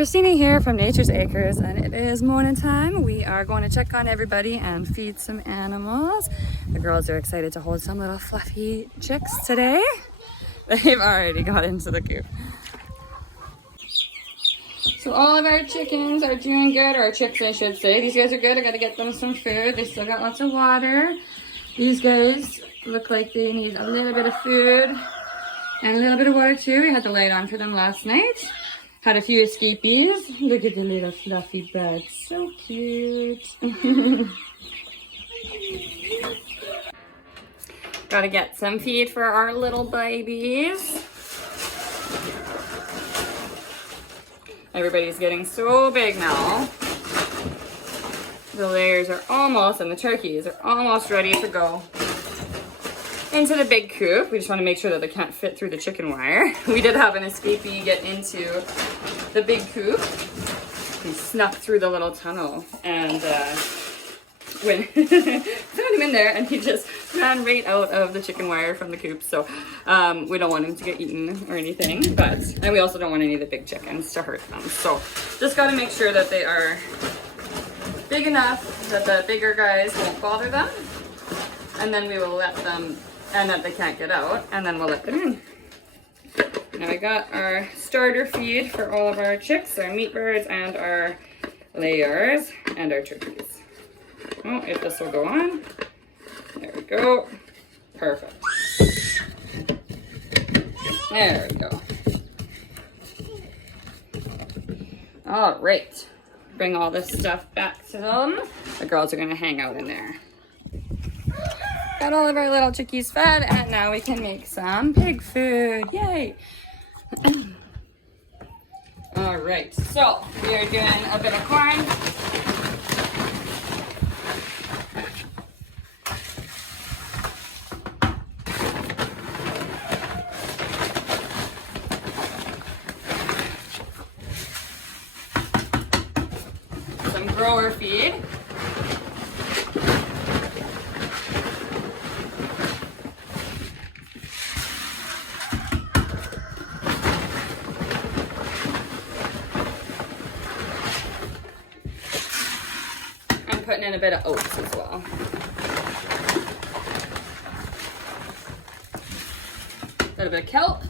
Christina here from Nature's Acres, and it is morning time. We are going to check on everybody and feed some animals. The girls are excited to hold some little fluffy chicks today. They've already got into the coop. So all of our chickens are doing good, or our chicks I should say. These guys are good. I gotta get them some food. They still got lots of water. These guys look like they need a little bit of food and a little bit of water too. We had the light on for them last night. Had a few escapees. Look at the little fluffy bugs. So cute. Gotta get some feed for our little babies. Everybody's getting so big now. The layers are almost, and the turkeys are almost ready to go into the big coop. We just want to make sure that they can't fit through the chicken wire. We did have an escapee get into the big coop. He snuck through the little tunnel, and when found him in there, and he just ran right out of the chicken wire from the coop. So we don't want him to get eaten or anything, and we also don't want any of the big chickens to hurt them. So just got to make sure that they are big enough that the bigger guys won't bother them, and then we will let them, and that they can't get out, and then we'll let them in. Now we got our starter feed for all of our chicks, our meat birds, and our layers, and our turkeys. Oh, if this will go on. There we go. Perfect. There we go. All right. Bring all this stuff back to them. The girls are gonna hang out in there. Got all of our little chickies fed, and now we can make some pig food. Yay! All right, so we are doing a bit of corn. Some grower feed. Putting in a bit of oats as well. A little bit of kelp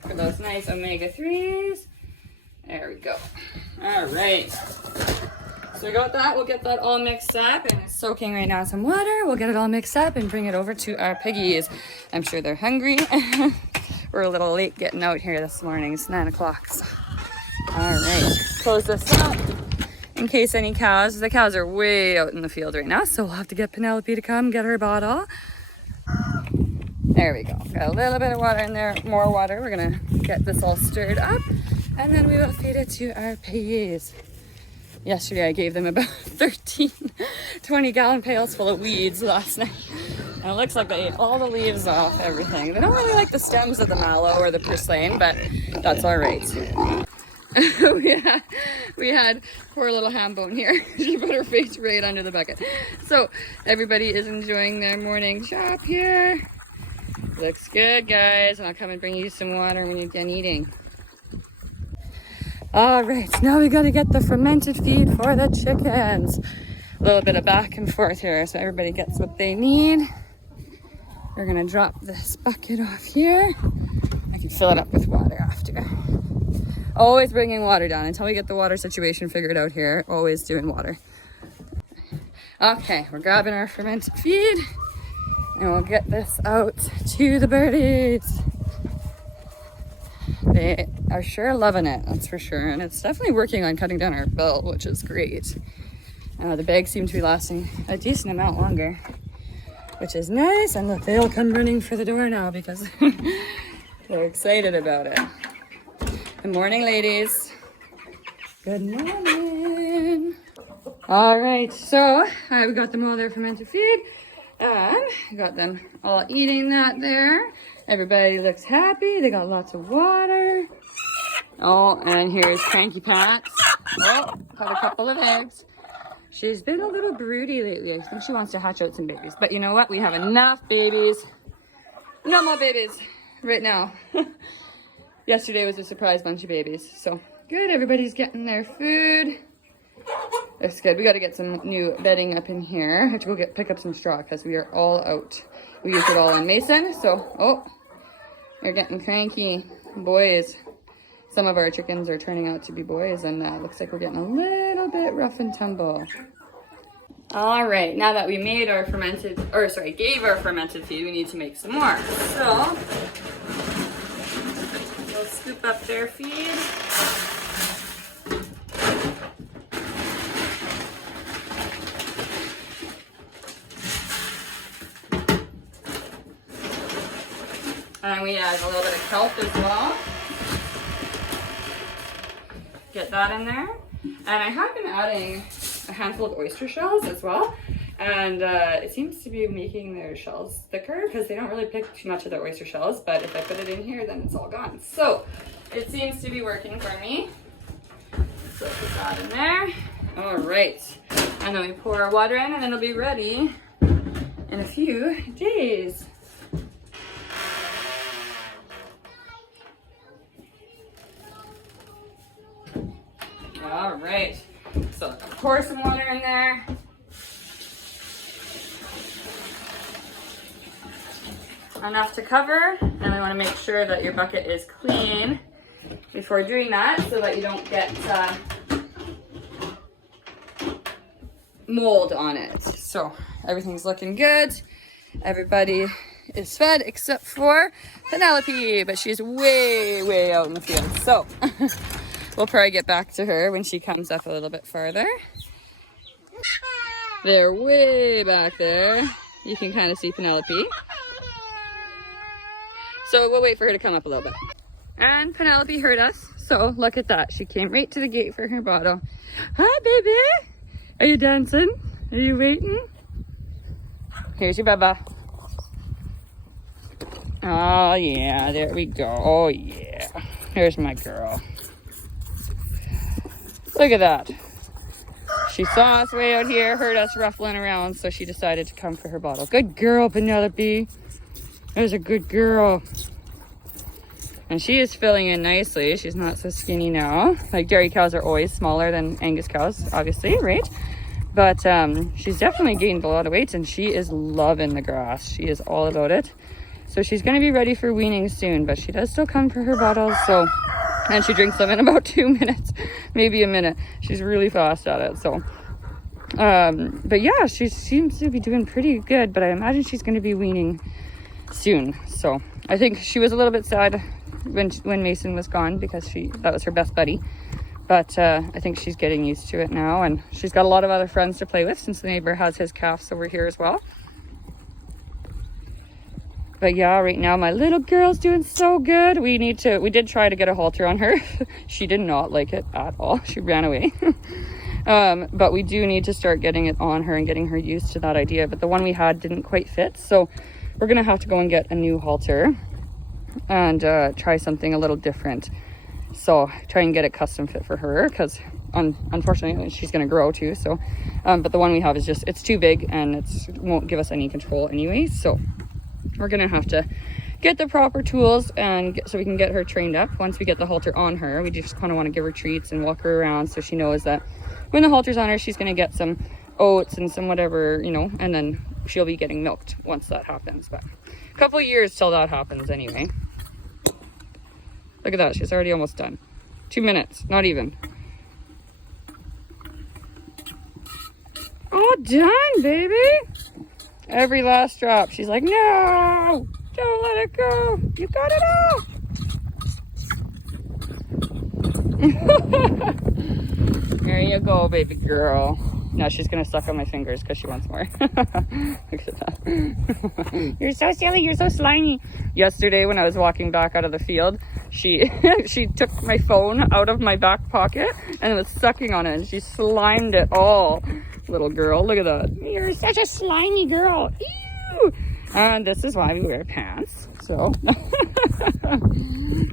for those nice omega-3s. There we go. All right. So we got that. We'll get that all mixed up, and it's soaking right now in some water. We'll get it all mixed up and bring it over to our piggies. I'm sure they're hungry. We're a little late getting out here this morning. It's 9 o'clock. So. All right, close this up in case any cows. The cows are way out in the field right now, so we'll have to get Penelope to come get her bottle. There we go. Got a little bit of water in there, more water. We're gonna get this all stirred up, and then we will feed it to our piggies. Yesterday I gave them about 13 20-gallon pails full of weeds last night. And it looks like they ate all the leaves off everything. They don't really like the stems of the mallow or the purslane, but that's all right. we had poor little ham bone here. She put her face right under the bucket. So everybody is enjoying their morning chop here. Looks good, guys. And I'll come and bring you some water when you're done eating. All right, now we got to get the fermented feed for the chickens. A little bit of back and forth here so everybody gets what they need. We're gonna drop this bucket off here. I can fill it up with water after. Always bringing water down until we get the water situation figured out here. Always doing water. Okay, we're grabbing our fermented feed, and we'll get this out to the birdies. They are sure loving it, that's for sure. And it's definitely working on cutting down our bill, which is great. The bags seem to be lasting a decent amount longer, which is nice. And look, they'll come running for the door now because they're excited about it. Good morning, ladies. Good morning. All right, so we got them all their fermented feed. We got them all eating that there. Everybody looks happy. They got lots of water. Oh, and here's Cranky Pants. Oh, got a couple of eggs. She's been a little broody lately. I think she wants to hatch out some babies. But you know what? We have enough babies. No more babies right now. Yesterday was a surprise bunch of babies. So good, everybody's getting their food. That's good. We got to get some new bedding up in here. I have to go pick up some straw because we are all out. We used it all on Mason. So, oh, they're getting cranky. Boys. Some of our chickens are turning out to be boys, and looks like we're getting a little bit rough and tumble. All right, now that we made our gave our fermented feed, we need to make some more. So, we'll scoop up their feed. And we add a little bit of kelp as well. Get that in there. And I have been adding a handful of oyster shells as well. And it seems to be making their shells thicker because they don't really pick too much of the oyster shells. But if I put it in here, then it's all gone. So it seems to be working for me. So put that in there. All right. And then we pour our water in and then it'll be ready in a few days. All right, so pour some water in there. Enough to cover, and we want to make sure that your bucket is clean before doing that so that you don't get mold on it. So everything's looking good. Everybody is fed except for Penelope, but she's way out in the field. So we'll probably get back to her when she comes up a little bit farther. They're way back there. You can kind of see Penelope. So we'll wait for her to come up a little bit. And Penelope heard us, so look at that. She came right to the gate for her bottle. Hi, baby. Are you dancing? Are you waiting? Here's your baba. Oh, yeah, there we go. Oh, yeah. Here's my girl. Look at that. She saw us way out here, heard us ruffling around, so she decided to come for her bottle. Good girl, Penelope. There's a good girl. And she is filling in nicely. She's not so skinny now. Like, dairy cows are always smaller than Angus cows, obviously, right? But she's definitely gained a lot of weight, and she is loving the grass. She is all about it. So she's going to be ready for weaning soon, but she does still come for her bottles. So, and she drinks them in about 2 minutes, maybe a minute. She's really fast at it. So, but yeah, she seems to be doing pretty good, but I imagine she's going to be weaning soon. So I think she was a little bit sad when Mason was gone because that was her best buddy. But I think she's getting used to it now, and she's got a lot of other friends to play with since the neighbor has his calves over here as well. But yeah, right now my little girl's doing so good. We did try to get a halter on her. She did not like it at all. She ran away. But we do need to start getting it on her and getting her used to that idea. But the one we had didn't quite fit. So we're going to have to go and get a new halter and try something a little different. So try and get it custom fit for her because unfortunately she's going to grow too. So, but the one we have is it's too big and it won't give us any control anyway. So we're going to have to get the proper tools so we can get her trained up. Once we get the halter on her, we just kind of want to give her treats and walk her around so she knows that when the halter's on her, she's going to get some oats and some whatever, and then she'll be getting milked once that happens. But a couple of years till that happens anyway. Look at that. She's already almost done. 2 minutes. Not even. All done, baby. Every last drop. She's like, no, don't let it go. You got it all. There you go, baby girl. Now she's going to suck on my fingers because she wants more. Look at that. You're so silly. You're so slimy. Yesterday when I was walking back out of the field, she took my phone out of my back pocket and was sucking on it, and she slimed it all. Little girl, look at that. You're such a slimy girl. Ew. And this is why we wear pants. So,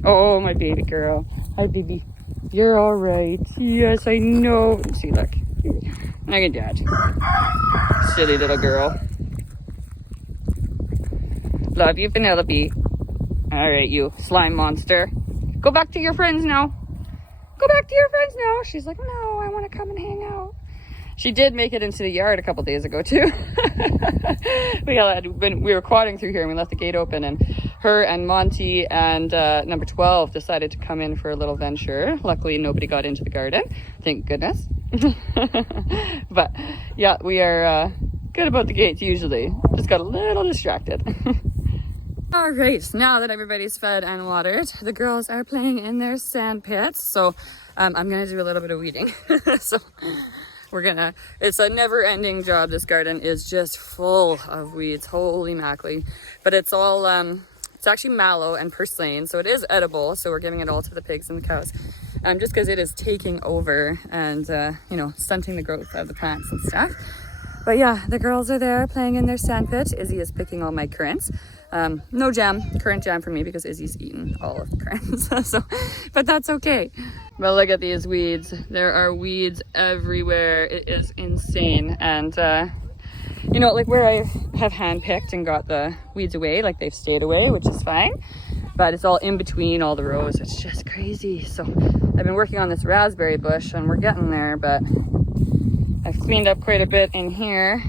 oh, my baby girl. Hi, baby. You're all right. Yes, I know. See, look. Look at that. Silly little girl. Love you, Penelope. All right, you slime monster. Go back to your friends now. Go back to your friends now. She's like, no, I want to come and hang out. She did make it into the yard a couple days ago too. we were quadding through here and we left the gate open, and her and Monty and number 12 decided to come in for a little venture. Luckily, nobody got into the garden. Thank goodness. But yeah, we are good about the gates usually. Just got a little distracted. All right, now that everybody's fed and watered, the girls are playing in their sand pits. So I'm gonna do a little bit of weeding. So it's a never-ending job. This garden is just full of weeds, holy mackerel. But it's all, it's actually mallow and purslane, so it is edible. So we're giving it all to the pigs and the cows, just because it is taking over and, you know, stunting the growth of the plants and stuff. But yeah, the girls are there playing in their sand pit. Izzy is picking all my currants. No currant jam for me because Izzy's eaten all of the currants. So, but that's okay. But look at these weeds. There are weeds everywhere. It is insane. And, you know, like where I have handpicked and got the weeds away, like they've stayed away, which is fine. But it's all in between all the rows. It's just crazy. So I've been working on this raspberry bush and we're getting there, but I've cleaned up quite a bit in here.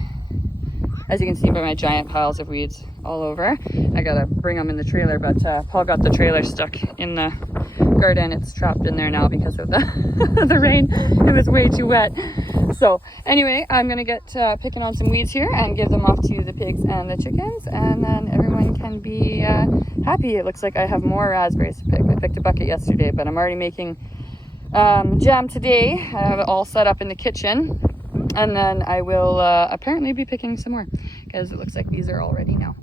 As you can see by my giant piles of weeds all over. I gotta bring them in the trailer, but Paul got the trailer stuck in the garden. It's trapped in there now because of the the rain. It was way too wet. So anyway, I'm gonna get picking on some weeds here and give them off to the pigs and the chickens, and then everyone can be happy. It looks like I have more raspberries to pick. I picked a bucket yesterday, but I'm already making jam today. I have it all set up in the kitchen. And then I will apparently be picking some more because it looks like these are all ready now.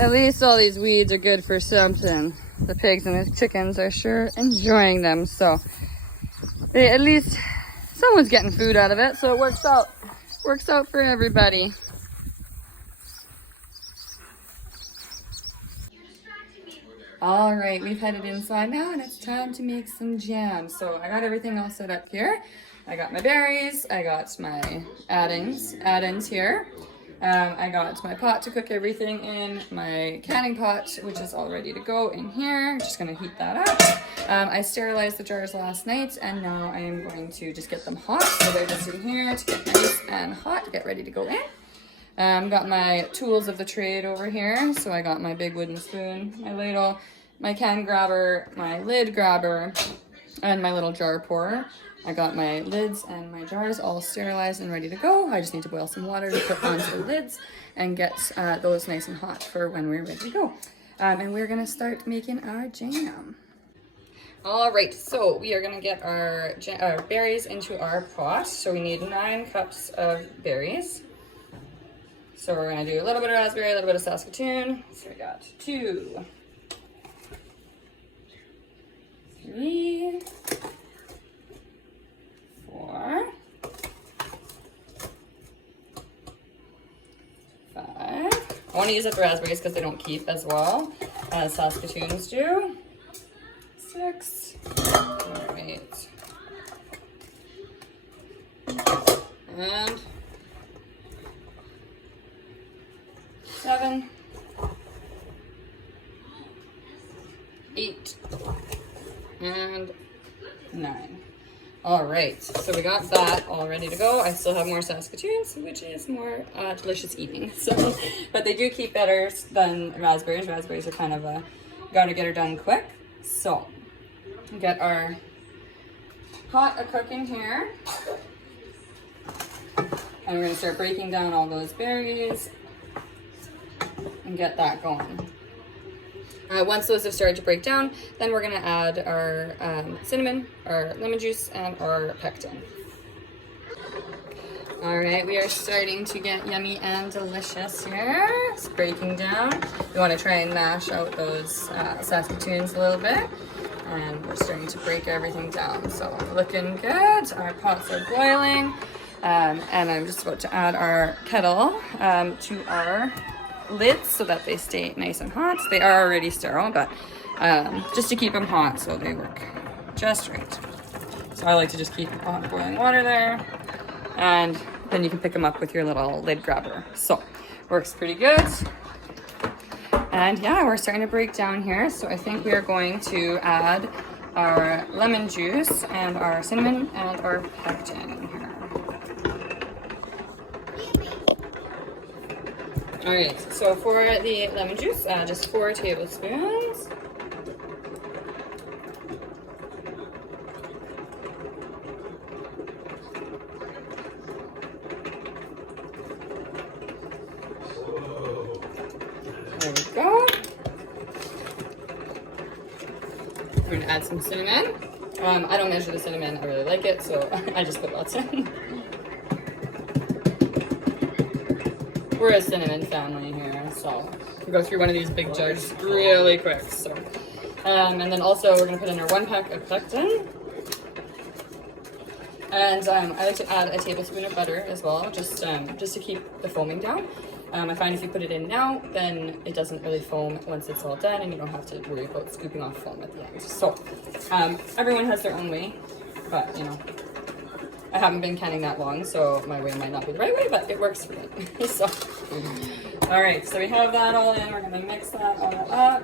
At least all these weeds are good for something. The pigs and the chickens are sure enjoying them. So at least someone's getting food out of it. So it works out. Works out for everybody. All right, we've headed inside now and it's time to make some jam. So I got everything all set up here. I got my berries, I got my add-ins here. I got my pot to cook everything in, my canning pot, which is all ready to go in here. Just gonna heat that up. I sterilized the jars last night and now I am going to just get them hot. So they're just in here to get nice and hot, get ready to go in. Got my tools of the trade over here. So I got my big wooden spoon, my ladle, my can grabber, my lid grabber, and my little jar pourer. I got my lids and my jars all sterilized and ready to go. I just need to boil some water to put onto the lids and get those nice and hot for when we're ready to go. And we're gonna start making our jam. All right, so we are gonna get our berries into our pot. So we need 9 cups of berries. So we're gonna do a little bit of raspberry, a little bit of Saskatoon. So we got 2, 3, 4, 5. I want to use up the raspberries because they don't keep as well as Saskatoons do. 6. All right. And 7, 8, and 9. All right, so we got that all ready to go. I still have more Saskatoons, which is more delicious eating. So, but they do keep better than raspberries. Raspberries are kind of gotta get her done quick. So, get our pot cooking here. And we're gonna start breaking down all those berries and get that going. Once those have started to break down, then we're gonna add our cinnamon, our lemon juice, and our pectin. All right, we are starting to get yummy and delicious here. It's breaking down. We wanna try and mash out those Saskatoons a little bit. And we're starting to break everything down. So looking good, our pots are boiling. And I'm just about to add our kettle to our lids so that they stay nice and hot. They are already sterile, but just to keep them hot so they work just right. So I like to just keep hot boiling water there, and then you can pick them up with your little lid grabber. So works pretty good. And yeah, we're starting to break down here. So I think we are going to add our lemon juice and our cinnamon and our pectin in here. All right, so for the lemon juice, just 4 tablespoons. There we go. We're gonna add some cinnamon. I don't measure the cinnamon, I really like it, so I just put lots in. We're a cinnamon family here, so we go through one of these big jars really quick. So, and then also we're gonna put in our 1 pack of pectin. And I like to add a tablespoon of butter as well, just to keep the foaming down. I find if you put it in now, then it doesn't really foam once it's all done, and you don't have to worry about scooping off foam at the end. So everyone has their own way, but you know, I haven't been canning that long, so my way might not be the right way, but it works for me. So, all right, so we have that all in. We're gonna mix that all up.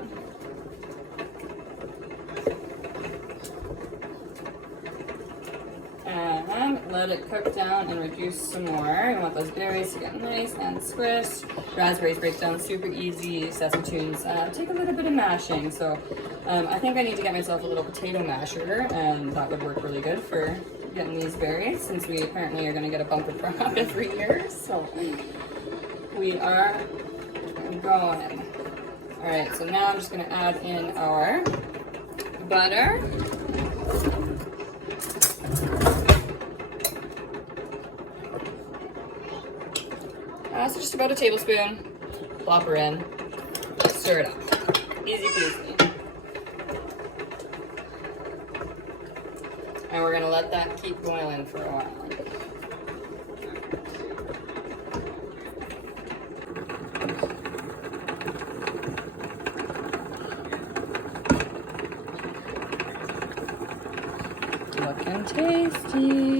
And let it cook down and reduce some more. We want those berries to get nice and squished. Raspberries break down super easy. Saskatoons take a little bit of mashing. So I think I need to get myself a little potato masher, and that would work really good for getting these berries, since we apparently are going to get a bumper crop every year. So we are going. All right, so now I'm just going to add in our butter. So just about a tablespoon. Plop her in. Stir it up. Easy peasy. And we're gonna let that keep boiling for a while. Looking tasty.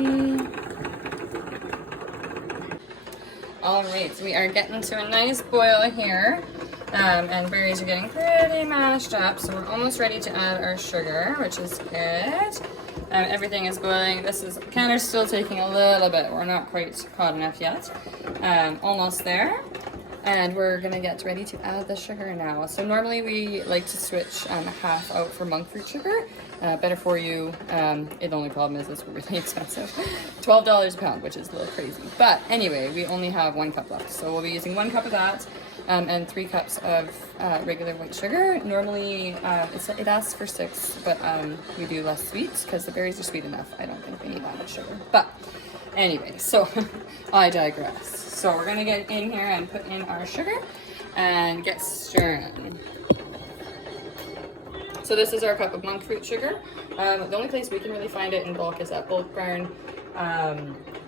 All right, so we are getting to a nice boil here, and berries are getting pretty mashed up, so we're almost ready to add our sugar, which is good. Everything is boiling. Canner's still taking a little bit. We're not quite hot enough yet. Almost there. And we're gonna get ready to add the sugar now. So normally we like to switch half out for monk fruit sugar. Better for you. The only problem is it's really expensive. $12 a pound, which is a little crazy. But anyway, we only have 1 cup left. So we'll be using 1 cup of that and 3 cups of regular white sugar. Normally it asks for 6, but we do less sweet because the berries are sweet enough. I don't think we need that much sugar. But anyway, so I digress. So we're gonna get in here and put in our sugar and get stirring. So this is our cup of monk fruit sugar. The only place we can really find it in bulk is at Bulk Barn.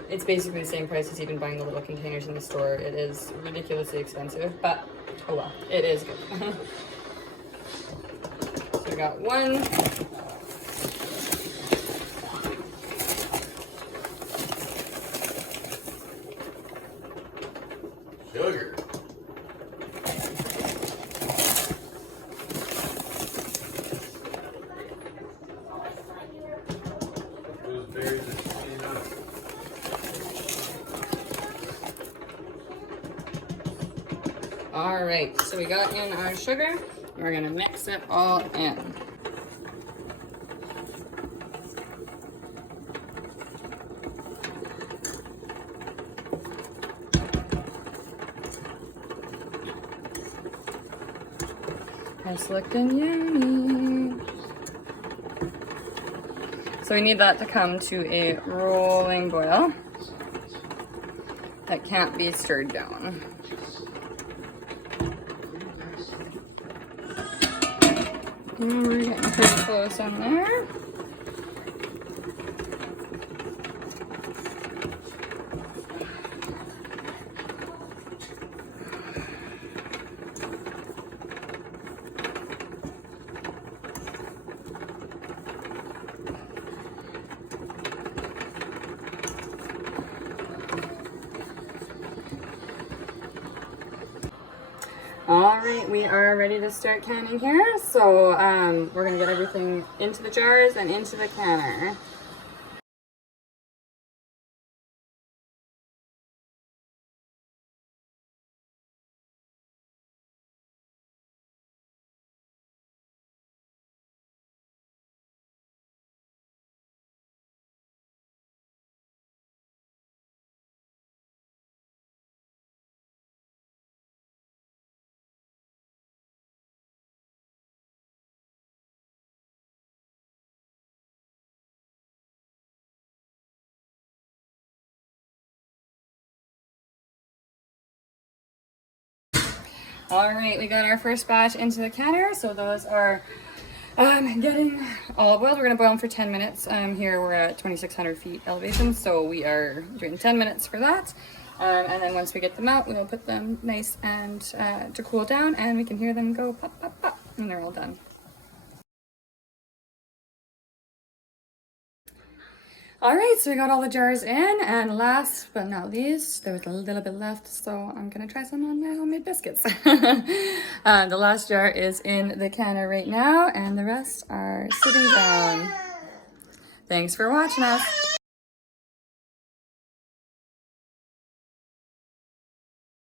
It's basically the same price as even buying the little containers in the store. It is ridiculously expensive, but oh well, it is good. So we got 1. Sugar. Those berries are sweet enough. All right, so we got in our sugar. We're gonna mix it all in. It's looking yummy. So we need that to come to a rolling boil that can't be stirred down. And we're getting pretty close on there. All right, we are ready to start canning here. So we're gonna get everything into the jars and into the canner. All right, we got our first batch into the canner. So those are getting all boiled. We're gonna boil them for 10 minutes. Here we're at 2,600 feet elevation, so we are doing 10 minutes for that. And then once we get them out, we'll put them nice and to cool down, and we can hear them go pop, pop, pop, and they're all done. All right, so we got all the jars in, and last but not least, there was a little bit left, so I'm gonna try some on my homemade biscuits. The last jar is in the canner right now, and the rest are sitting down. Thanks for watching us.